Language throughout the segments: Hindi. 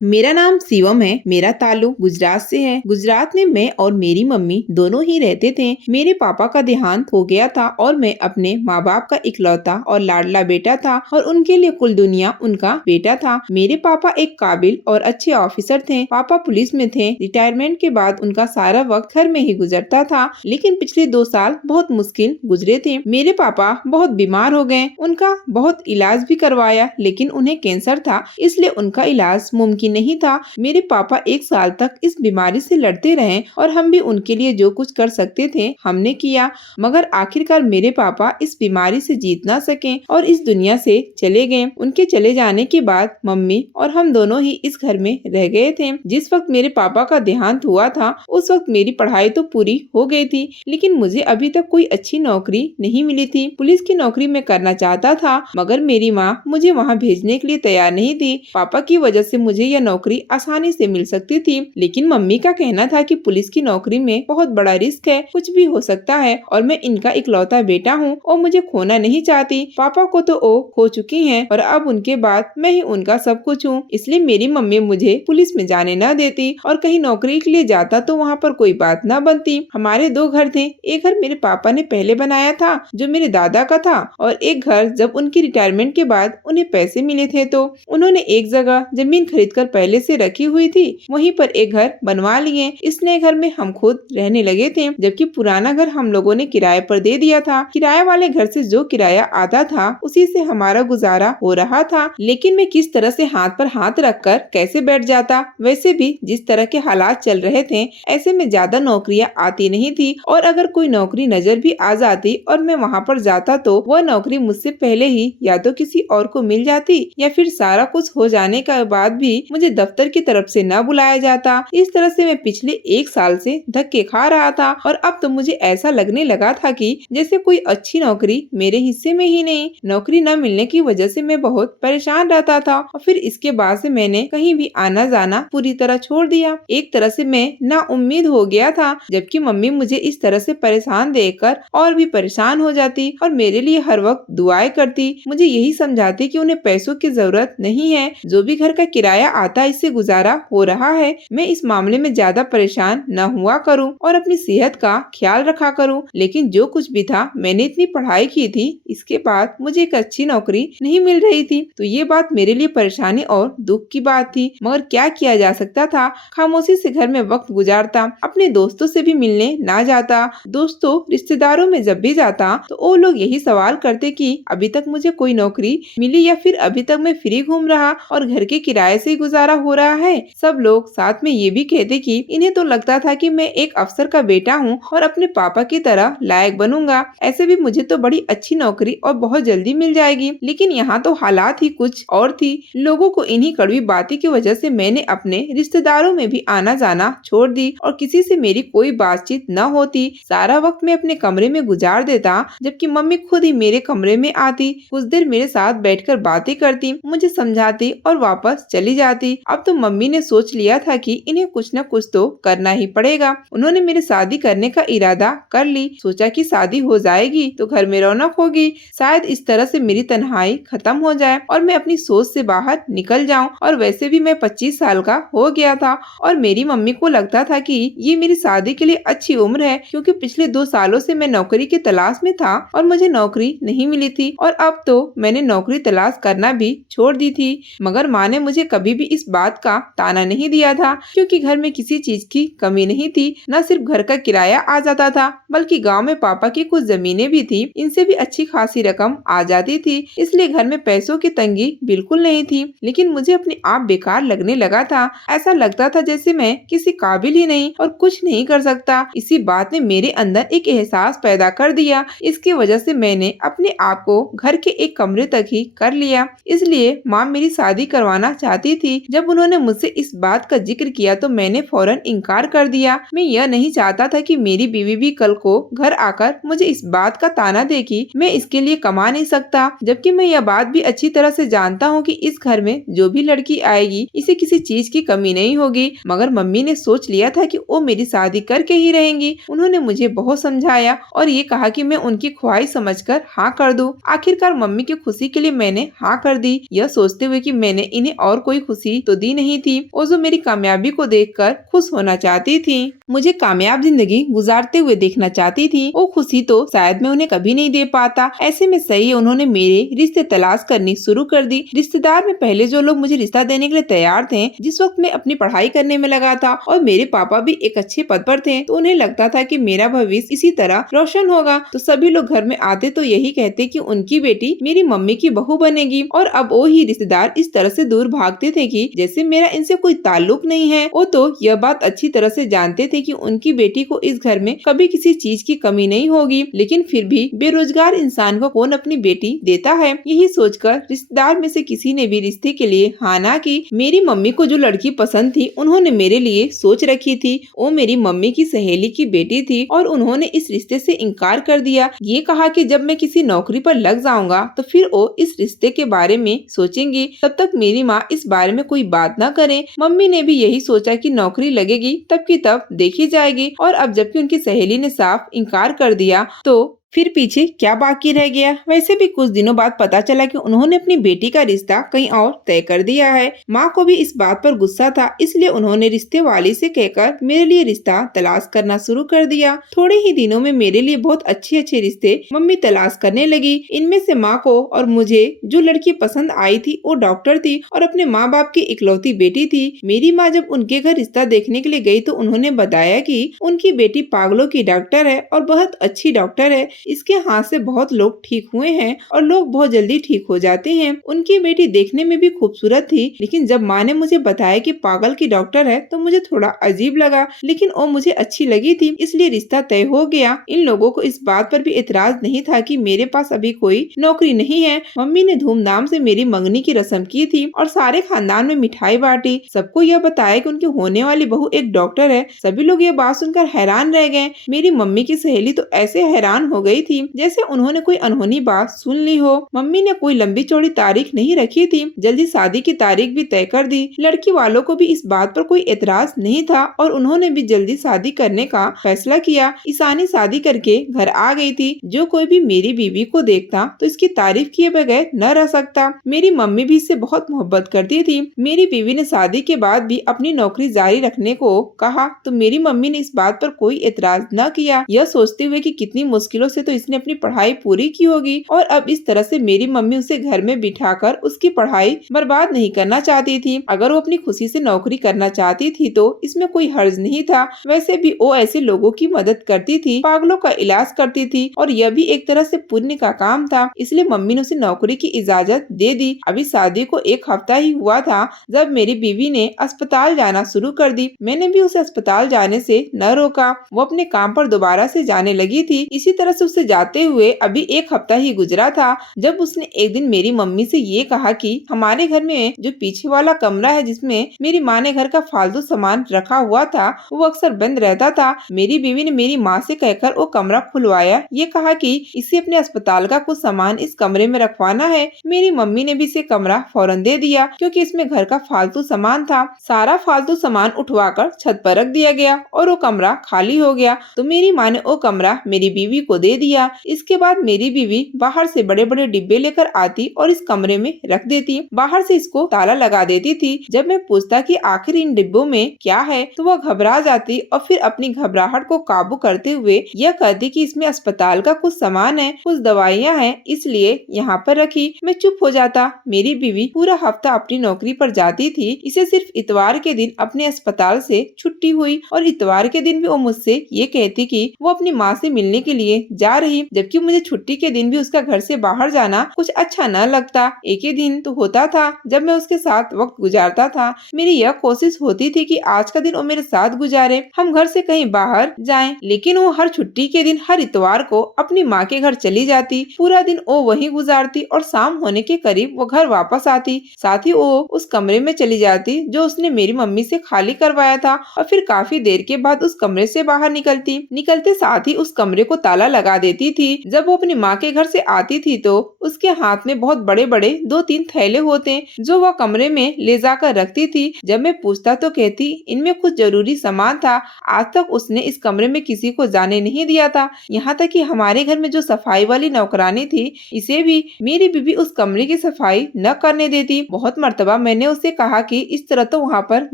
मेरा नाम शिवम है। मेरा ताल्लुक गुजरात से है। गुजरात में मैं और मेरी मम्मी दोनों ही रहते थे। मेरे पापा का देहांत हो गया था और मैं अपने माँ बाप का इकलौता और लाडला बेटा था और उनके लिए कुल दुनिया उनका बेटा था। मेरे पापा एक काबिल और अच्छे ऑफिसर थे। पापा पुलिस में थे। रिटायरमेंट के बाद उनका सारा वक्त घर में ही गुजरता था, लेकिन पिछले 2 साल बहुत मुश्किल गुजरे थे। मेरे पापा बहुत बीमार हो गए। उनका बहुत इलाज भी करवाया, लेकिन उन्हें कैंसर था, इसलिए उनका इलाज मुमकिन नहीं था। मेरे पापा 1 साल तक इस बीमारी से लड़ते रहे और हम भी उनके लिए जो कुछ कर सकते थे हमने किया, मगर आखिरकार मेरे पापा इस बीमारी से जीत ना सके और इस दुनिया से चले गए। उनके चले जाने के बाद मम्मी और हम दोनों ही इस घर में रह गए थे। जिस वक्त मेरे पापा का देहांत हुआ था उस वक्त मेरी पढ़ाई तो पूरी हो गई थी, लेकिन मुझे अभी तक कोई अच्छी नौकरी नहीं मिली थी। पुलिस की नौकरी मैं करना चाहता था, मगर मेरी माँ मुझे वहाँ भेजने के लिए तैयार नहीं थी। पापा की वजह से मुझे यह नौकरी आसानी से मिल सकती थी, लेकिन मम्मी का कहना था कि पुलिस की नौकरी में बहुत बड़ा रिस्क है, कुछ भी हो सकता है और मैं इनका इकलौता बेटा हूँ और मुझे खोना नहीं चाहती। पापा को तो वो खो चुकी हैं और अब उनके बाद मैं ही उनका सब कुछ हूँ, इसलिए मेरी मम्मी मुझे पुलिस में जाने न देती और कहीं नौकरी के लिए जाता तो वहाँ पर कोई बात न बनती। हमारे 2 घर थे। एक घर मेरे पापा ने पहले बनाया था जो मेरे दादा का था, और एक घर जब उनकी रिटायरमेंट के बाद उन्हें पैसे मिले थे तो उन्होंने एक जगह जमीन खरीद कर पहले से रखी हुई थी, वहीं पर एक घर बनवा लिए। इस नए घर में हम खुद रहने लगे थे, जबकि पुराना घर हम लोगों ने किराए पर दे दिया था। किराए वाले घर से जो किराया आता था उसी से हमारा गुजारा हो रहा था, लेकिन मैं किस तरह से हाथ पर हाथ रखकर कैसे बैठ जाता। वैसे भी जिस तरह के हालात चल रहे थे ऐसे में ज्यादा नौकरियां आती नहीं थी, और अगर कोई नौकरी नजर भी आ जाती और मैं वहाँ पर जाता तो वह नौकरी मुझसे पहले ही या तो किसी और को मिल जाती या फिर सारा कुछ हो जाने के बाद भी मुझे दफ्तर की तरफ से न बुलाया जाता। इस तरह से मैं पिछले 1 साल से धक्के खा रहा था और अब तो मुझे ऐसा लगने लगा था कि जैसे कोई अच्छी नौकरी मेरे हिस्से में ही नहीं। नौकरी न मिलने की वजह से मैं बहुत परेशान रहता था और फिर इसके बाद से मैंने कहीं भी आना जाना पूरी तरह छोड़ दिया। एक तरह से मैं ना उम्मीद हो गया था, जबकि मम्मी मुझे इस तरह से परेशान देखकर और भी परेशान हो जाती और मेरे लिए हर वक्त दुआएं करती। मुझे यही समझाती कि उन्हें पैसों की जरूरत नहीं है, जो भी घर का किराया आता है इससे गुजारा हो रहा है। मैं इस मामले में ज्यादा परेशान न हुआ करूं और अपनी सेहत का ख्याल रखा करूं। लेकिन जो कुछ भी था, मैंने इतनी पढ़ाई की थी, इसके बाद मुझे एक अच्छी नौकरी नहीं मिल रही थी, तो ये बात मेरे लिए परेशानी और दुख की बात थी। मगर क्या किया जा सकता था। खामोशी से घर में वक्त गुजारता, अपने दोस्तों से भी मिलने ना जाता। दोस्तों रिश्तेदारों में जब भी जाता तो वो लोग यही सवाल करते कि अभी तक मुझे कोई नौकरी मिली या फिर अभी तक मैं फ्री घूम रहा और घर के किराए से ही गुजारा हो रहा है। सब लोग साथ में ये भी कहते कि इन्हें तो लगता था कि मैं एक अफसर का बेटा हूँ और अपने पापा की तरह लायक बनूंगा, ऐसे भी मुझे तो बड़ी अच्छी नौकरी और बहुत जल्दी मिल जाएगी। लेकिन यहाँ तो हालात ही कुछ और थी। लोगों को इन्हीं कड़वी बातों की वजह से मैंने अपने रिश्तेदारों में भी आना जाना छोड़ दी और किसी से मेरी कोई बातचीत न होती। सारा वक्त मैं अपने कमरे में गुजार देता, जबकि मम्मी खुद ही मेरे कमरे में आती, कुछ देर मेरे साथ बैठकर बातें करती, मुझे समझाती और वापस चली जाती। अब तो मम्मी ने सोच लिया था कि इन्हें कुछ न कुछ तो करना ही पड़ेगा। उन्होंने मेरी शादी करने का इरादा कर ली। सोचा कि शादी हो जाएगी तो घर में रौनक होगी, शायद इस तरह से मेरी तन्हाई खत्म हो जाए और मैं अपनी सोच से बाहर निकल जाऊं। और वैसे भी मैं 25 साल का हो गया था और मेरी मम्मी को लगता था कि ये मेरी शादी के लिए अच्छी उम्र है, क्योंकि पिछले 2 सालों से मैं नौकरी की तलाश में था और मुझे नौकरी नहीं मिली थी और अब तो मैंने नौकरी तलाश करना भी छोड़ दी थी। मगर माँ ने मुझे कभी भी इस बात का ताना नहीं दिया था, क्योंकि घर में किसी चीज की कमी नहीं थी। न सिर्फ घर का किराया आ जाता था, बल्कि गांव में पापा की कुछ जमीनें भी थी, इनसे भी अच्छी खासी रकम आ जाती थी, इसलिए घर में पैसों की तंगी बिल्कुल नहीं थी। लेकिन मुझे अपने आप बेकार लगने लगा था। ऐसा लगता था जैसे मैं किसी काबिल ही नहीं और कुछ नहीं कर सकता। इसी बात ने मेरे अंदर एक एहसास पैदा कर दिया। इसकी वजह से मैंने अपने आप को घर के एक कमरे तक ही कर लिया। इसलिए माँ मेरी शादी करवाना चाहती थी। जब उन्होंने मुझसे इस बात का जिक्र किया तो मैंने फौरन इनकार कर दिया। मैं यह नहीं चाहता था कि मेरी बीवी भी कल को घर आकर मुझे इस बात का ताना दे कि मैं इसके लिए कमा नहीं सकता, जबकि मैं यह बात भी अच्छी तरह से जानता हूँ कि इस घर में जो भी लड़की आएगी इसे किसी चीज की कमी नहीं होगी। मगर मम्मी ने सोच लिया था कि वो मेरी शादी करके ही रहेंगी। उन्होंने मुझे बहुत समझाया और ये कहा कि मैं उनकी ख्वाहिश समझकर हाँ कर दूं। आखिरकार मम्मी की खुशी के लिए मैंने हाँ कर दी, यह सोचते हुए कि मैंने इन्हें और कोई खुशी खुशी तो दी नहीं थी और जो मेरी कामयाबी को देखकर खुश होना चाहती थी, मुझे कामयाब जिंदगी गुजारते हुए देखना चाहती थी, वो खुशी तो शायद मैं उन्हें कभी नहीं दे पाता। ऐसे में सही उन्होंने मेरे रिश्ते तलाश करनी शुरू कर दी। रिश्तेदार में पहले जो लोग मुझे रिश्ता देने के लिए तैयार थे, जिस वक्त मैं अपनी पढ़ाई करने में लगा था और मेरे पापा भी एक अच्छे पद पर थे, तो उन्हें लगता था कि मेरा भविष्य इसी तरह रोशन होगा। तो सभी लोग घर में आते तो यही कहते कि उनकी बेटी मेरी मम्मी की बहू बनेगी, और अब वो ही रिश्तेदार इस तरह से दूर भागते थे कि जैसे मेरा इनसे कोई ताल्लुक नहीं है। वो तो यह बात अच्छी तरह से जानते थे कि उनकी बेटी को इस घर में कभी किसी चीज की कमी नहीं होगी, लेकिन फिर भी बेरोजगार इंसान को कौन अपनी बेटी देता है। यही सोचकर रिश्तेदार में से किसी ने भी रिश्ते के लिए हाँ ना की। मेरी मम्मी को जो लड़की पसंद थी उन्होंने मेरे लिए सोच रखी थी। वो मेरी मम्मी की सहेली की बेटी थी और उन्होंने इस रिश्ते से इनकार कर दिया। ये कहा कि जब मैं किसी नौकरी पर लग जाऊंगा तो फिर वो इस रिश्ते के बारे में सोचेंगी, तब तक मेरी माँ इस बारे में कोई बात न करे। मम्मी ने भी यही सोचा कि नौकरी लगेगी तब की तब देखी जाएगी, और अब जबकि उनकी सहेली ने साफ इनकार कर दिया तो फिर पीछे क्या बाकी रह गया। वैसे भी कुछ दिनों बाद पता चला कि उन्होंने अपनी बेटी का रिश्ता कहीं और तय कर दिया है। माँ को भी इस बात पर गुस्सा था, इसलिए उन्होंने रिश्ते वाली से कहकर मेरे लिए रिश्ता तलाश करना शुरू कर दिया। थोड़े ही दिनों में मेरे लिए बहुत अच्छे अच्छे रिश्ते मम्मी तलाश करने लगी। इनमें से माँ को और मुझे जो लड़की पसंद आई थी वो डॉक्टर थी और अपने माँ बाप की इकलौती बेटी थी। मेरी माँ जब उनके घर रिश्ता देखने के लिए गई तो उन्होंने बताया कि उनकी बेटी पागलों की डॉक्टर है और बहुत अच्छी डॉक्टर है। इसके हाथ से बहुत लोग ठीक हुए हैं और लोग बहुत जल्दी ठीक हो जाते हैं। उनकी बेटी देखने में भी खूबसूरत थी, लेकिन जब माँ ने मुझे बताया कि पागल की डॉक्टर है तो मुझे थोड़ा अजीब लगा, लेकिन वो मुझे अच्छी लगी थी, इसलिए रिश्ता तय हो गया। इन लोगों को इस बात पर भी एतराज नहीं था कि मेरे पास अभी कोई नौकरी नहीं है। मम्मी ने धूमधाम से मेरी मंगनी की रस्म की थी और सारे खानदान में मिठाई बांटी। सबको यह बताया कि उनकी होने वाली बहू एक डॉक्टर है। सभी लोग ये बात सुनकर हैरान रह गए। मेरी मम्मी की सहेली तो ऐसे हैरान हो गई थी जैसे उन्होंने कोई अनहोनी बात सुन ली हो। मम्मी ने कोई लंबी चौड़ी तारीख नहीं रखी थी, जल्दी शादी की तारीख भी तय कर दी। लड़की वालों को भी इस बात पर कोई एतराज नहीं था और उन्होंने भी जल्दी शादी करने का फैसला किया। ईशानी शादी करके घर आ गई थी। जो कोई भी मेरी बीवी को देखता तो इसकी तारीफ किए बगैर न रह सकता। मेरी मम्मी भी इससे बहुत मोहब्बत करती थी। मेरी बीवी ने शादी के बाद भी अपनी नौकरी जारी रखने को कहा तो मेरी मम्मी ने इस बात पर कोई एतराज न किया, यह सोचते हुए कि कितनी मुश्किलों से तो इसने अपनी पढ़ाई पूरी की होगी और अब इस तरह से मेरी मम्मी उसे घर में बिठाकर उसकी पढ़ाई बर्बाद नहीं करना चाहती थी। अगर वो अपनी खुशी से नौकरी करना चाहती थी तो इसमें कोई हर्ज नहीं था। वैसे भी वो ऐसे लोगों की मदद करती थी, पागलों का इलाज करती थी और यह भी एक तरह से पुण्य का काम था, इसलिए मम्मी ने उसे नौकरी की इजाजत दे दी। अभी शादी को एक हफ्ता ही हुआ था जब मेरी बीवी ने अस्पताल जाना शुरू कर दी। मैंने भी उसे अस्पताल जाने से न रोका। वो अपने काम पर दोबारा से जाने लगी थी। इसी तरह से उसे जाते हुए अभी एक हफ्ता ही गुजरा था जब उसने एक दिन मेरी मम्मी से ये कहा कि हमारे घर में जो पीछे वाला कमरा है जिसमें मेरी माँ ने घर का फालतू सामान रखा हुआ था वो अक्सर बंद रहता था। मेरी बीवी ने मेरी माँ से कहकर वो कमरा खुलवाया। ये कहा कि इसे अपने अस्पताल का कुछ सामान इस कमरे में रखवाना है। मेरी मम्मी ने भी इसे कमरा फौरन दे दिया क्योंकि इसमें घर का फालतू सामान था। सारा फालतू सामान उठवाकर छत पर रख दिया गया और वो कमरा खाली हो गया। तो मेरी माँ ने वो कमरा मेरी बीवी को दे दिया। इसके बाद मेरी बीवी बाहर से बड़े बड़े डिब्बे लेकर आती और इस कमरे में रख देती। बाहर से इसको ताला लगा देती थी। जब मैं पूछता कि आखिर इन डिब्बों में क्या है तो वह घबरा जाती और फिर अपनी घबराहट को काबू करते हुए यह कहती कि इसमें अस्पताल का कुछ सामान है, कुछ दवाइयाँ हैं, इसलिए यहाँ पर रखी। मैं चुप हो जाता। मेरी बीवी पूरा हफ्ता अपनी नौकरी पर जाती थी। इसे सिर्फ इतवार के दिन अपने अस्पताल से छुट्टी हुई और इतवार के दिन भी वो मुझसे ये कहती कि वो अपनी माँ से मिलने के लिए जा रही, जबकि मुझे छुट्टी के दिन भी उसका घर से बाहर जाना कुछ अच्छा न लगता। एक ही दिन तो होता था जब मैं उसके साथ वक्त गुजारता था। मेरी यह कोशिश होती थी कि आज का दिन वो मेरे साथ गुजारे, हम घर से कहीं बाहर जाएं, लेकिन वो हर छुट्टी के दिन हर इतवार को अपनी माँ के घर चली जाती। पूरा दिन वो वहीं गुजारती और शाम होने के करीब वो घर वापस आती। साथ ही वो उस कमरे में चली जाती जो उसने मेरी मम्मी से खाली करवाया था और फिर काफी देर के बाद उस कमरे से बाहर निकलती। निकलते साथ ही उस कमरे को ताला लगा बता देती थी। जब वो अपनी माँ के घर से आती थी तो उसके हाथ में बहुत बड़े-बड़े 2-3 थैले होते जो वह कमरे में ले जाकर रखती थी। जब मैं पूछता तो कहती इनमें कुछ जरूरी सामान था। आज तक उसने इस कमरे में किसी को जाने नहीं दिया था। यहाँ तक कि हमारे घर में जो सफाई वाली नौकरानी थी, इसे भी मेरी बीवी उस कमरे की सफाई न करने देती। बहुत मर्तबा मैंने उससे कहा कि इस तरह तो वहाँ पर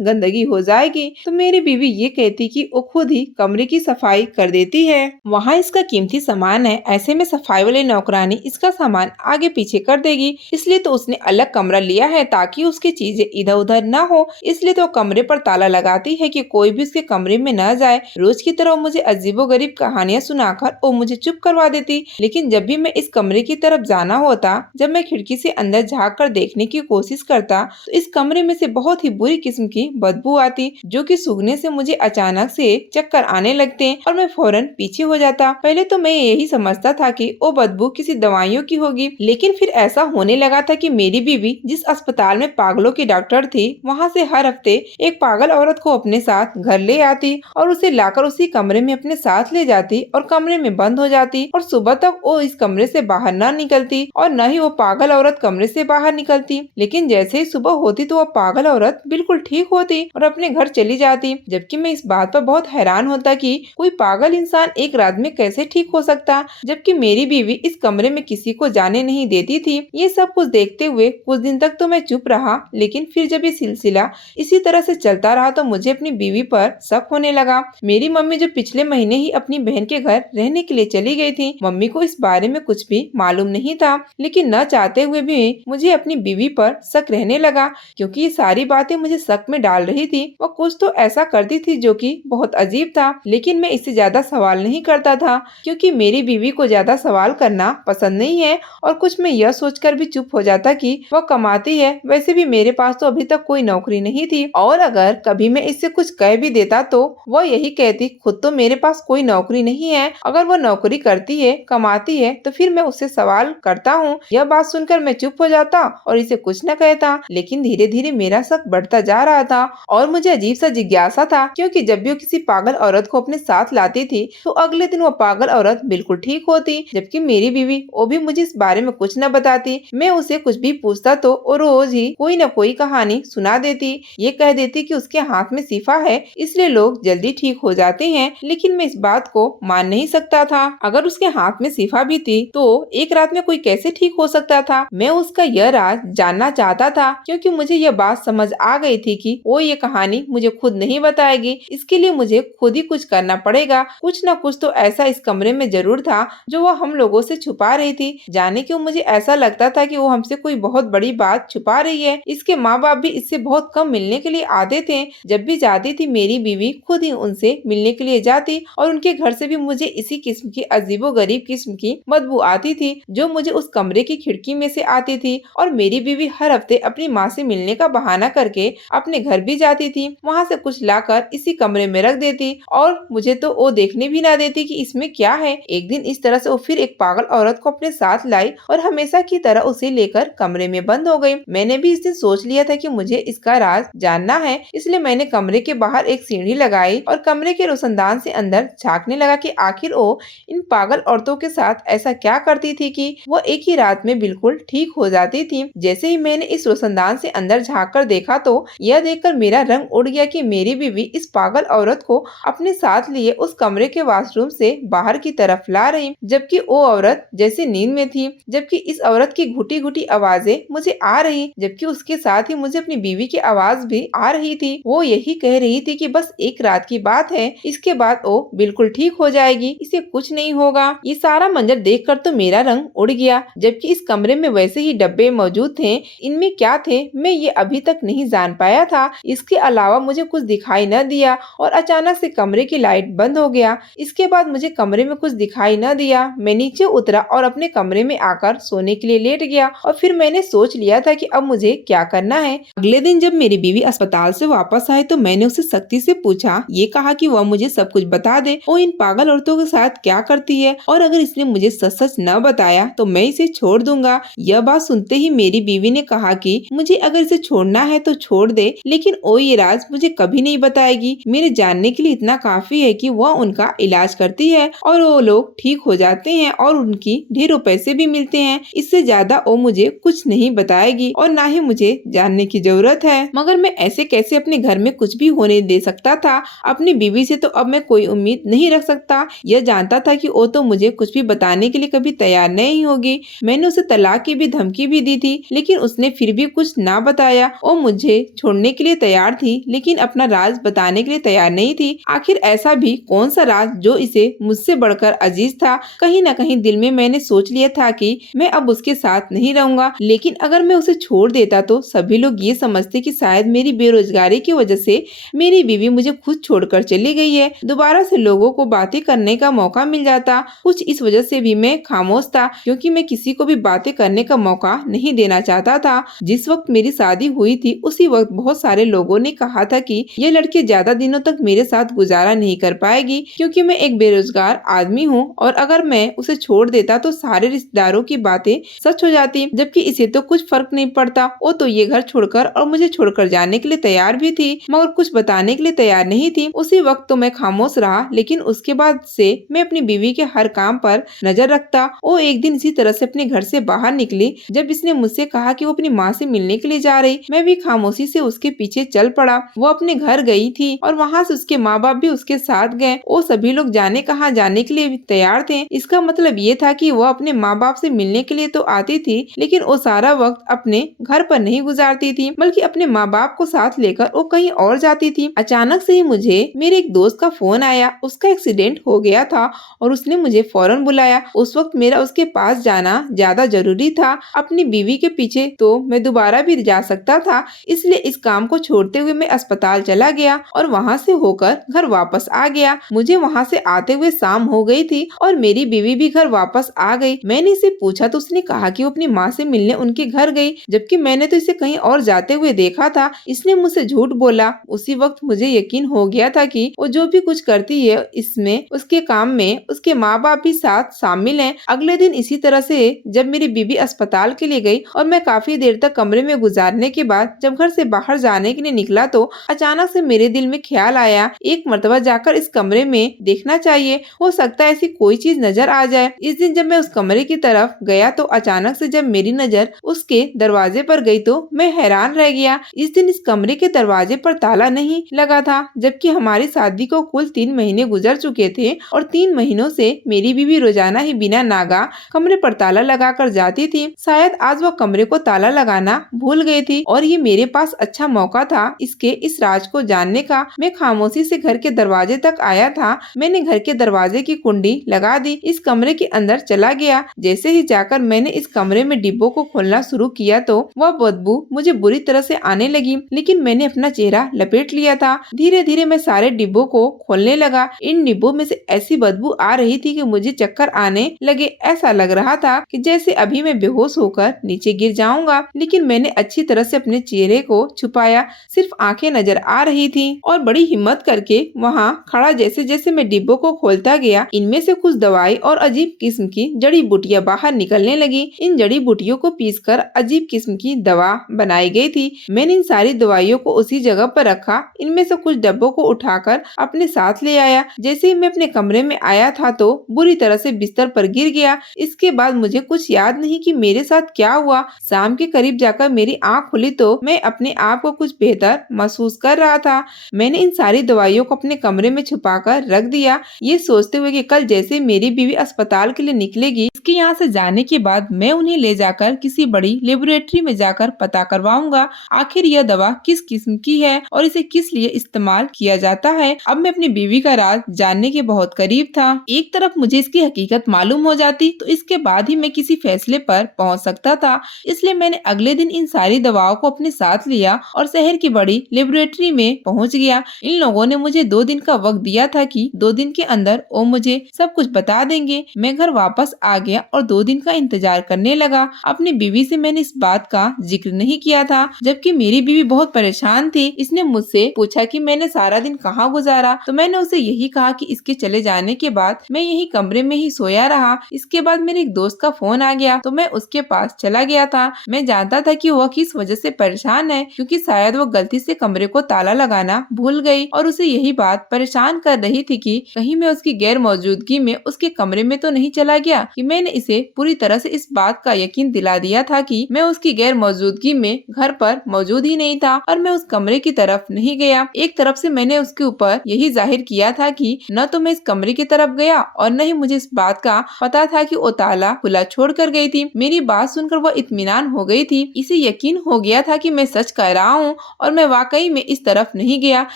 गंदगी हो जाएगी, तो मेरी बीवी ये कहती कि वो खुद ही कमरे की सफाई कर देती है। वहाँ इसका कीमती सामान है, ऐसे में सफाई वाली नौकरानी इसका सामान आगे पीछे कर देगी, इसलिए तो उसने अलग कमरा लिया है ताकि उसकी चीजें इधर उधर न हो। इसलिए तो कमरे पर ताला लगाती है कि कोई भी उसके कमरे में न जाए। रोज की तरह मुझे अजीबोगरीब कहानियां सुनाकर वो मुझे चुप करवा देती, लेकिन जब भी मैं इस कमरे की तरफ जाना होता, जब मैं खिड़की से अंदर झाँक कर देखने की कोशिश करता, तो इस कमरे में से बहुत ही बुरी किस्म की बदबू आती, जो कि सूंघने से मुझे अचानक से चक्कर आने लगते और मैं फौरन पीछे हो जाता। पहले तो मैं यही समझता था कि वो बदबू किसी दवाइयों की होगी, लेकिन फिर ऐसा होने लगा था कि मेरी बीवी जिस अस्पताल में पागलों की डॉक्टर थी, वहाँ से हर हफ्ते एक पागल औरत को अपने साथ घर ले आती और उसे लाकर उसी कमरे में अपने साथ ले जाती और कमरे में बंद हो जाती और सुबह तक वो इस कमरे से बाहर न निकलती और न ही वो पागल औरत कमरे से बाहर निकलती। लेकिन जैसे ही सुबह होती तो वो पागल औरत बिल्कुल ठीक होती और अपने घर चली जाती, जबकि मैं इस बात पर बहुत हैरान होता कि कोई पागल इंसान एक रात में कैसे ठीक हो सकता, जबकि मेरी बीवी इस कमरे में किसी को जाने नहीं देती थी। ये सब कुछ देखते हुए कुछ दिन तक तो मैं चुप रहा, लेकिन फिर जब ये सिलसिला इसी तरह से चलता रहा तो मुझे अपनी बीवी पर शक होने लगा। मेरी मम्मी जो पिछले महीने ही अपनी बहन के घर रहने के लिए चली गई थी, मम्मी को इस बारे में कुछ भी मालूम नहीं था, लेकिन न चाहते हुए भी मुझे अपनी बीवी पर शक रहने लगा, क्योंकि ये सारी बातें मुझे शक में डाल रही थी। वो कुछ तो ऐसा करती थी जो कि बहुत अजीब था, लेकिन मैं इससे ज्यादा सवाल नहीं करता था, क्योंकि मेरी बीवी को ज्यादा सवाल करना पसंद नहीं है। और कुछ मैं यह सोचकर भी चुप हो जाता कि वह कमाती है, वैसे भी मेरे पास तो अभी तक कोई नौकरी नहीं थी, और अगर कभी मैं इससे कुछ कह भी देता तो वह यही कहती खुद तो मेरे पास कोई नौकरी नहीं है, अगर वो नौकरी करती है, कमाती है, तो फिर मैं उससे सवाल करता हूँ। यह बात सुनकर मैं चुप हो जाता और इसे कुछ न कहता, लेकिन धीरे धीरे मेरा शक बढ़ता जा रहा था और मुझे अजीब सा जिज्ञासा था, क्योंकि जब भी वो किसी पागल औरत को अपने साथ लाती थी तो अगले दिन वो पागल औरत बिल्कुल ठीक होती, जबकि मेरी बीवी वो भी मुझे इस बारे में कुछ न बताती। मैं उसे कुछ भी पूछता तो वो रोज ही कोई न कोई कहानी सुना देती। ये कह देती कि उसके हाथ में शिफा है, इसलिए लोग जल्दी ठीक हो जाते हैं, लेकिन मैं इस बात को मान नहीं सकता था। अगर उसके हाथ में शिफा भी थी तो एक रात में कोई कैसे ठीक हो सकता था? मैं उसका यह राज जानना चाहता था, क्योंकि मुझे यह बात समझ आ गई थी कि वो ये कहानी मुझे खुद नहीं बताएगी, इसके लिए मुझे खुद ही कुछ करना पड़ेगा। कुछ न कुछ तो ऐसा इस कमरे में जरूर था जो वो हम लोगों से छुपा रही थी। जाने क्यों मुझे ऐसा लगता था कि वो हमसे कोई बहुत बड़ी बात छुपा रही है। इसके माँ बाप भी इससे बहुत कम मिलने के लिए आते थे। जब भी जाती थी मेरी बीवी खुद ही उनसे मिलने के लिए जाती और उनके घर से भी मुझे इसी किस्म की अजीबोगरीब किस्म की बदबू आती थी, जो मुझे उस कमरे की खिड़की में से आती थी। और मेरी बीवी हर हफ्ते अपनी माँ से मिलने का बहाना करके अपने घर भी जाती थी, वहाँ से कुछ लाकर इसी कमरे में रख देती और मुझे तो वो देखने भी ना देती कि इसमें क्या है। एक दिन इस तरह से वो फिर एक पागल औरत को अपने साथ लाई और हमेशा की तरह उसे लेकर कमरे में बंद हो गई। मैंने भी इस दिन सोच लिया था कि मुझे इसका राज जानना है, इसलिए मैंने कमरे के बाहर एक सीढ़ी लगाई और कमरे के रोशनदान से अंदर झांकने लगा कि आखिर वो इन पागल औरतों के साथ ऐसा क्या करती थी कि वो एक ही रात में बिल्कुल ठीक हो जाती थी। जैसे ही मैंने इस रोशनदान से अंदर झांक कर देखा तो यह देखकर मेरा रंग उड़ गया कि मेरी बीवी इस पागल औरत को अपने साथ लिए उस कमरे के वॉशरूम से बाहर की तरफ ला रही, जबकि वो औरत जैसे नींद में थी। जबकि इस औरत की घुटी घुटी आवाजें मुझे आ रही, जबकि उसके साथ ही मुझे अपनी बीवी की आवाज भी आ रही थी। वो यही कह रही थी कि बस एक रात की बात है, इसके बाद वो बिल्कुल ठीक हो जाएगी, इसे कुछ नहीं होगा। ये सारा मंजर देखकर तो मेरा रंग उड़ गया, जबकि इस कमरे में वैसे ही डब्बे मौजूद थे। इनमें क्या थे मैं ये अभी तक नहीं जान पाया था। इसके अलावा मुझे कुछ दिखाई न दिया और अचानक से कमरे की लाइट बंद हो गया। इसके बाद मुझे कमरे में कुछ दिखाई न दिया। मैं नीचे उतरा और अपने कमरे में आकर सोने के लिए लेट गया और फिर मैंने सोच लिया था कि अब मुझे क्या करना है। अगले दिन जब मेरी बीवी अस्पताल से वापस आए तो मैंने उसे सख्ती से पूछा, ये कहा कि वह मुझे सब कुछ बता दे, वो इन पागल औरतों के साथ क्या करती है, और अगर इसने मुझे सच सच न बताया तो मैं इसे छोड़ दूंगा। यह बात सुनते ही मेरी बीवी ने कहा कि मुझे अगर इसे छोड़ना है तो छोड़ दे, लेकिन वो ये राज मुझे कभी नहीं बताएगी। मेरे जानने के लिए इतना काफी है कि वह उनका इलाज करती है और वो लोग ठीक हो जाते हैं और उनकी ढेरों पैसे भी मिलते हैं। इससे ज्यादा वो मुझे कुछ नहीं बताएगी और ना ही मुझे जानने की जरूरत है। मगर मैं ऐसे कैसे अपने घर में कुछ भी होने दे सकता था। अपनी बीवी से तो अब मैं कोई उम्मीद नहीं रख सकता। यह जानता था कि वो तो मुझे कुछ भी बताने के लिए कभी तैयार नहीं होगी। मैंने उसे तलाक की भी धमकी भी दी थी, लेकिन उसने फिर भी कुछ ना बताया। वो मुझे छोड़ने के लिए तैयार थी, लेकिन अपना राज बताने के लिए तैयार नहीं थी। आखिर ऐसा भी कौन सा राज जो इसे मुझसे बढ़कर अजीज था। कहीं न कहीं दिल में मैंने सोच लिया था कि मैं अब उसके साथ नहीं रहूंगा, लेकिन अगर मैं उसे छोड़ देता तो सभी लोग ये समझते कि शायद मेरी बेरोजगारी की वजह से मेरी बीवी मुझे खुद छोड़कर चली गई है। दोबारा से लोगों को बातें करने का मौका मिल जाता। कुछ इस वजह से भी मैं खामोश था, क्योंकि मैं किसी को भी बातें करने का मौका नहीं देना चाहता था। जिस वक्त मेरी शादी हुई थी उसी वक्त बहुत सारे लोगों ने कहा था कि ये लड़की ज्यादा दिनों तक मेरे साथ गुजारा नहीं कर पाएगी, क्योंकि मैं एक बेरोजगार आदमी हूँ और अगर मैं उसे छोड़ देता तो सारे रिश्तेदारों की बातें सच हो जाती, जबकि इसे तो कुछ फर्क नहीं पड़ता। वो तो ये घर छोड़कर और मुझे छोड़कर जाने के लिए तैयार भी थी, मगर कुछ बताने के लिए तैयार नहीं थी। उसी वक्त तो मैं खामोश रहा, लेकिन उसके बाद से मैं अपनी बीवी के हर काम पर नजर रखता। वो एक दिन इसी तरह से अपने घर से बाहर निकली जब इसने मुझसे कहा कि वो अपनी माँ से मिलने के लिए जा रही। मैं भी खामोशी से उसके पीछे चल पड़ा। वो अपने घर गई थी और वहाँ से उसके माँ बाप भी उसके साथ गए। वो सभी लोग जाने कहाँ जाने के लिए भी तैयार थे। इसका मतलब ये था कि वो अपने माँ बाप से मिलने के लिए तो आती थी, लेकिन वो सारा वक्त अपने घर पर नहीं गुजारती थी, बल्कि अपने माँ बाप को साथ लेकर वो कहीं और जाती थी। अचानक से ही मुझे मेरे एक दोस्त का फोन आया। उसका एक्सीडेंट हो गया था और उसने मुझे फौरन बुलाया। उस वक्त मेरा उसके पास जाना ज्यादा जरूरी था। अपनी बीवी के पीछे तो मैं दोबारा भी जा सकता था, इसलिए इस काम को छोड़ते हुए मैं अस्पताल चला गया और वहाँ से होकर घर वापस आ गया। मुझे वहाँ से आते हुए शाम हो गई थी और मेरी बीवी भी घर वापस आ गई। मैंने इसे पूछा तो उसने कहा कि वो अपनी माँ से मिलने उनके घर गई, जबकि मैंने तो इसे कहीं और जाते हुए देखा था। इसने मुझसे झूठ बोला। उसी वक्त मुझे यकीन हो गया था कि वो जो भी कुछ करती है इसमें उसके काम में उसके माँ बाप भी साथ शामिल हैं। अगले दिन इसी तरह से जब मेरी बीवी अस्पताल के लिए गई और मैं काफी देर तक कमरे में गुजारने के बाद जब घर से बाहर जाने के लिए निकला तो अचानक से मेरे दिल में ख्याल आया, एक मर्तबा जाकर इस कमरे में देखना चाहिए, हो सकता है ऐसी कोई चीज नजर आ जाए। इस दिन जब मैं उस कमरे की तरफ गया तो अचानक से जब मेरी नजर उसके दरवाजे पर गई तो मैं हैरान रह गया। इस दिन इस कमरे के दरवाजे पर ताला नहीं लगा था, जबकि हमारी शादी को कुल 3 महीने गुजर चुके थे और 3 महीनों से मेरी बीवी रोजाना ही बिना नागा कमरे पर ताला लगाकर जाती थी। शायद आज वो कमरे को ताला लगाना भूल गई थी और ये मेरे पास अच्छा मौका था इसके इस राज को जानने का। मैं खामोशी से घर के दरवाजे तक आया था। मैंने घर के दरवाजे की कुंडी लगा दी, इस कमरे के अंदर चला गया। जैसे ही जाकर मैंने इस कमरे में डिब्बों को खोलना शुरू किया तो वह बदबू मुझे बुरी तरह से आने लगी, लेकिन मैंने अपना चेहरा लपेट लिया था। धीरे धीरे मैं सारे डिब्बों को खोलने लगा। इन डिब्बों में से ऐसी बदबू आ रही थी कि मुझे चक्कर आने लगे। ऐसा लग रहा था कि जैसे अभी मैं बेहोश होकर नीचे गिर जाऊंगा, लेकिन मैंने अच्छी तरह से अपने चेहरे को छुपाया। सिर्फ आंखें नजर आ रही थी और बड़ी हिम्मत करके वहाँ खड़ा जैसे जैसे मैं डिब्बों को खोलता गया इनमें से कुछ दवाई और अजीब किस्म की जड़ी बूटियां बाहर निकलने लगी। इन जड़ी बूटियों को पीसकर अजीब किस्म की दवा बनाई गई थी। मैंने इन सारी दवाइयों को उसी जगह पर रखा। इनमें से कुछ डब्बों को उठाकर अपने साथ ले आया। जैसे ही मैं अपने कमरे में आया था तो बुरी तरह से बिस्तर पर गिर गया। इसके बाद मुझे कुछ याद नहीं कि मेरे साथ क्या हुआ। शाम के करीब जाकर मेरी आंख खुली तो मैं अपने आप को कुछ बेहतर महसूस कर रहा था। मैंने इन सारी दवाइयों को अपने कमरे में छुपाकर रख दिया, ये सोचते हुए कि कल जैसे मेरी बीवी अस्पताल के लिए निकलेगी इसके यहाँ से जाने के बाद मैं उन्हें ले जाकर किसी बड़ी लेबोरेटरी में जाकर पता करवाऊंगा आखिर यह दवा किस किस्म की है और इसे किस लिए इस्तेमाल किया जाता है। अब मैं अपनी बीवी का राज जानने के बहुत करीब था। एक तरफ मुझे इसकी हकीकत मालूम हो जाती तो इसके बाद ही मैं किसी फैसले पर पहुंच सकता था। इसलिए मैंने अगले दिन इन सारी दवाओं को अपने साथ लिया और शहर की बड़ी लेबोरेटरी में पहुंच गया। इन लोगों ने मुझे 2 दिन का वक्त दिया था कि 2 दिन के अंदर वो मुझे सब कुछ बता देंगे। मैं घर वापस आ गया और 2 दिन का इंतजार करने लगा। अपनी बीवी से मैंने इस बात का जिक्र नहीं किया था, जबकि मेरी बीवी बहुत परेशान थी। इसने मुझसे पूछा कि मैंने सारा दिन कहाँ गुजारा, तो मैंने उसे यही कहा कि इसके चले जाने के बाद मैं यही कमरे में ही सोया रहा। इसके बाद मेरे एक दोस्त का फोन आ गया तो मैं उसके पास चला गया था। मैं जानता था कि वह किस वजह से परेशान है, क्योंकि शायद वो गलती से कमरे को ताला लगाना भूल गई और उसे यही बात परेशान कर रही थी कि कहीं मैं उसकी गैर मौजूदगी मौजूदगी में उसके कमरे में तो नहीं चला गया कि मैंने इसे पूरी तरह से इस बात का यकीन दिला दिया था कि मैं उसकी गैर मौजूदगी में घर पर मौजूद ही नहीं था और मैं उस कमरे की तरफ नहीं गया। एक तरफ से मैंने उसके ऊपर यही जाहिर किया था कि न तो मैं इस कमरे की तरफ गया और न ही मुझे इस बात का पता था कि वो ताला खुला छोड़ कर गई थी। मेरी बात सुनकर वो इत्मीनान हो गई थी। इसे यकीन हो गया था कि मैं सच कह रहा हूँ और मैं वाकई में इस तरफ नहीं गया,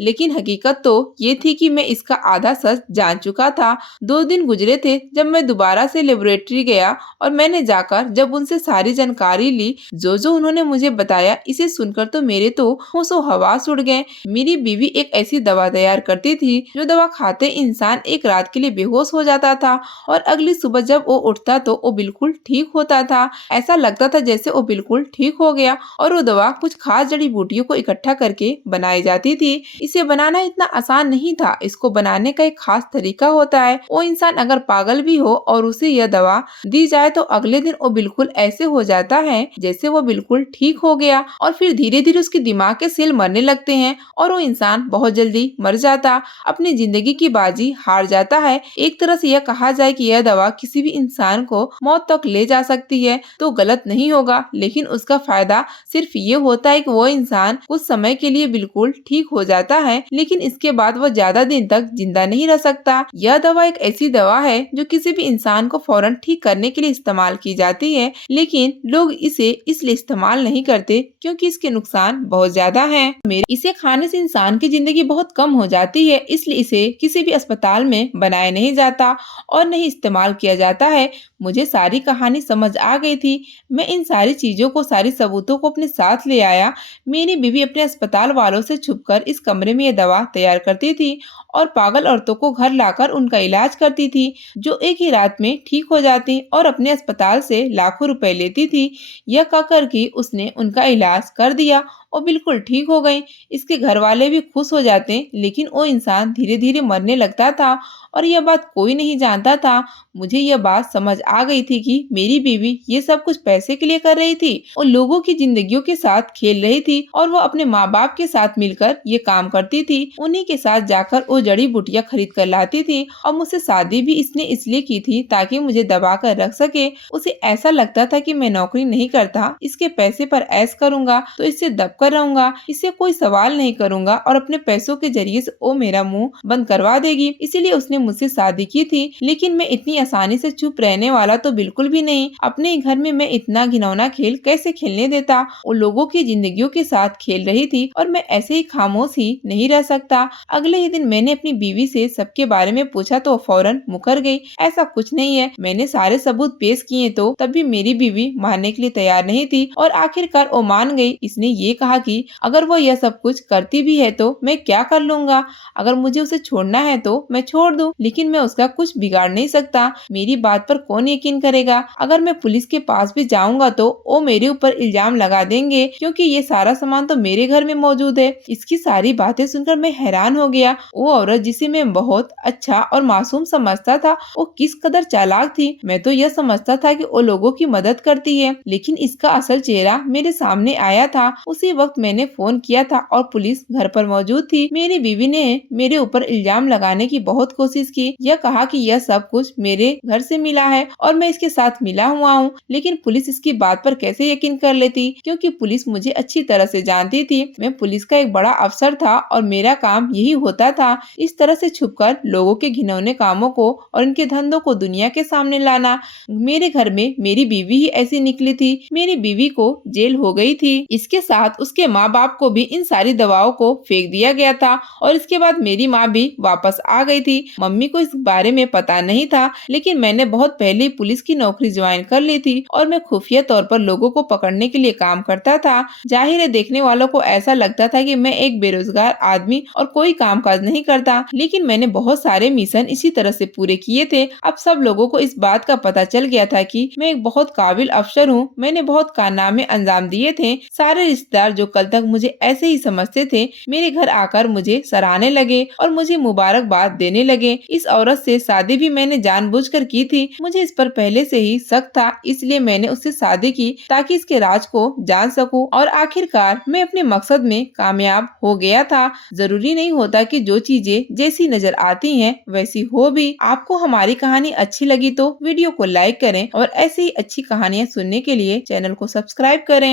लेकिन हकीकत तो ये थी कि मैं इसका आधा सच जान चुका था। 2 दिन गुजरे थे जब मैं दोबारा से लेबोरेटरी गया और मैंने जाकर जब उनसे सारी जानकारी ली, जो उन्होंने मुझे बताया, इसे सुनकर तो मेरे तो होशो हवास उड़ गए। मेरी बीवी एक ऐसी दवा तैयार करती थी जो दवा खाते इंसान एक रात के लिए बेहोश हो जाता था और अगली सुबह जब वो उठता तो वो बिल्कुल ठीक होता था। ऐसा लगता था जैसे वो बिल्कुल ठीक हो गया और वो दवा कुछ खास जड़ी बूटियों को इकट्ठा करके बनाई जाती थी। इसे बनाना इतना आसान नहीं था, इसको बनाने का एक खास तरीका होता है। वो इंसान अगर पागल भी हो और उसे यह दवा दी जाए तो अगले दिन वो बिल्कुल ऐसे हो जाता है जैसे वो बिल्कुल ठीक हो गया और फिर धीरे धीरे उसके दिमाग के सेल मरने लगते हैं और वो इंसान बहुत जल्दी मर जाता, अपनी जिंदगी की बाजी हार जाता है। एक तरह से यह कहा जाए कि यह दवा किसी भी इंसान को मौत तक ले जा सकती है तो गलत नहीं होगा, लेकिन उसका फायदा सिर्फ ये होता है कि वो इंसान कुछ समय के लिए बिल्कुल ठीक हो जाता है, लेकिन इसके बाद वो ज्यादा दिन तक जिंदा नहीं रह सकता। यह दवा एक ऐसी दवा है जो किसी भी इंसान को फौरन ठीक करने के लिए इस्तेमाल की जाती है, लेकिन लोग इसे इसलिए इस्तेमाल नहीं करते क्योंकि इसके नुकसान बहुत ज्यादा हैं। इसे खाने से इंसान की जिंदगी बहुत कम हो जाती है, इसलिए इसे किसी भी अस्पताल में बनाया नहीं जाता और नहीं इस्तेमाल किया जाता है। मुझे सारी कहानी समझ आ गई थी। मैं इन सारी चीजों को, सारी सबूतों को अपने साथ ले आया। मेरी बीवी अपने अस्पताल वालों से छुपकर इस कमरे में यह दवा तैयार करती थी और पागल औरतों को घर लाकर उनका इलाज करती थी, जो एक ही रात में ठीक हो जाती और अपने अस्पताल से लाखों रुपए लेती थी। यह कहकर कि उसने उनका इलाज कर दिया और बिल्कुल ठीक हो गई। इसके घर वाले भी खुश हो जाते, लेकिन वो इंसान धीरे धीरे मरने लगता था और यह बात कोई नहीं जानता था। मुझे यह बात समझ आ गई थी कि मेरी बीवी ये सब कुछ पैसे के लिए कर रही थी और लोगों की जिंदगियों के साथ खेल रही थी और वो अपने माँ बाप के साथ मिलकर ये काम करती थी। उन्हीं के साथ जाकर वो जड़ी बूटियां खरीद कर लाती थी और मुझसे शादी भी इसने इसलिए की थी ताकि मुझे दबा कर रख सके। उसे ऐसा लगता था कि मैं नौकरी नहीं करता, इसके पैसे पर ऐश करूंगा तो इससे दब कर रहूंगा, इससे कोई सवाल नहीं करूंगा और अपने पैसों के जरिए से वो मेरा मुंह बंद करवा देगी। इसीलिए उसने मुझसे शादी की थी, लेकिन मैं इतनी आसानी से चुप रहने वाला तो बिल्कुल भी नहीं। अपने घर में मैं इतना घिनौना खेल कैसे खेलने देता। वो लोगों की जिंदगियों के साथ खेल रही थी और मैं ऐसे ही खामोश ही नहीं रह सकता। अगले ही दिन मैंने अपनी बीवी से सबके बारे में पूछा तो फौरन मुकर गई। ऐसा कुछ नहीं है। मैंने सारे सबूत पेश किए तो तब भी मेरी बीवी मानने के लिए तैयार नहीं थी और आखिरकार वो मान गई। इसने ये कहा कि अगर वो यह सब कुछ करती भी है तो मैं क्या कर लूंगा। अगर मुझे उसे छोड़ना है तो मैं छोड़ दूं, लेकिन मैं उसका कुछ बिगाड़ नहीं सकता। मेरी बात पर कौन यकीन करेगा। अगर मैं पुलिस के पास भी जाऊंगा तो वो मेरे ऊपर इल्जाम लगा देंगे क्योंकि ये सारा सामान तो मेरे घर में मौजूद है। इसकी सारी बातें सुनकर मैं हैरान हो गया। वो औरत जिसे मैं बहुत अच्छा और मासूम समझता था वो किस कदर चालाक थी। मैं तो यह समझता था कि वो लोगों की मदद करती है, लेकिन इसका असल चेहरा मेरे सामने आया था। उसी वक्त मैंने फोन किया था और पुलिस घर पर मौजूद थी। मेरी बीवी ने मेरे ऊपर इल्जाम लगाने की बहुत कोशिश की। यह कहा कि यह सब कुछ मेरे घर से मिला है और मैं इसके साथ मिला हुआ हूँ, लेकिन पुलिस इसकी बात पर कैसे यकीन कर लेती क्योंकि पुलिस मुझे अच्छी तरह से जानती थी। मैं पुलिस का एक बड़ा अफसर था और मेरा काम यही होता था, इस तरह से छुपकर लोगों के घिनौने कामों को और इनके धंधों को दुनिया के सामने लाना। मेरे घर में मेरी बीवी ही ऐसी निकली थी। मेरी बीवी को जेल हो गई थी। इसके साथ उसके माँ बाप को भी इन सारी दवाओं को फेंक दिया गया था और इसके बाद मेरी माँ भी वापस आ गई थी। मम्मी को इस बारे में पता नहीं था, लेकिन मैंने बहुत पहले पुलिस की नौकरी ज्वाइन कर ली थी और मैं खुफिया तौर पर लोगों को पकड़ने के लिए काम करता था। जाहिर है देखने वालों को ऐसा लगता था कि मैं एक बेरोजगार आदमी और कोई कामकाज नहीं करता, लेकिन मैंने बहुत सारे मिशन इसी तरह से पूरे किए थे। अब सब लोगों को इस बात का पता चल गया था कि मैं एक बहुत काबिल अफसर हूँ। मैंने बहुत कारनामे अंजाम दिए थे। सारे रिश्तेदार रिश्तेदार जो कल तक मुझे ऐसे ही समझते थे, मेरे घर आकर मुझे सराहने लगे और मुझे मुबारकबाद देने लगे। इस औरत से शादी भी मैंने जानबूझकर की थी। मुझे इस पर पहले से ही शक था, इसलिए मैंने उससे शादी की ताकि इसके राज को जान सकूं और आखिरकार मैं अपने मकसद में कामयाब हो गया था। जरूरी नहीं होता कि जो चीजें जैसी नजर आती हैं वैसी हो भी। आपको हमारी कहानी अच्छी लगी तो वीडियो को लाइक करें और ऐसी ही अच्छी कहानियां सुनने के लिए चैनल को सब्सक्राइब करें।